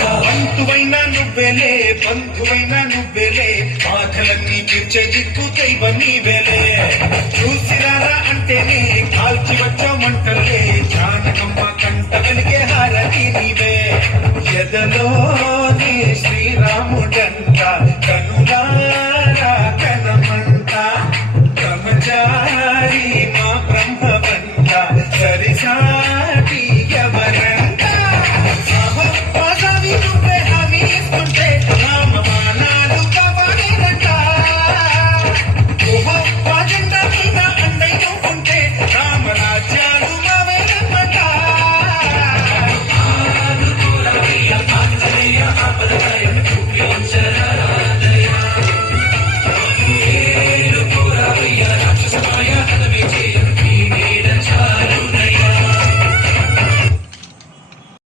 బంధువైనా నువ్వేలే బంధువైనా నువ్వేలే బాధలన్నీ తీర్చే దిక్కు దైవం నీవేలే చూసిరారా అంటేనే కాల్చి వచ్చామంటలే జానకమ్మ కంట వెలిగే హారతి నీవే ఎదలో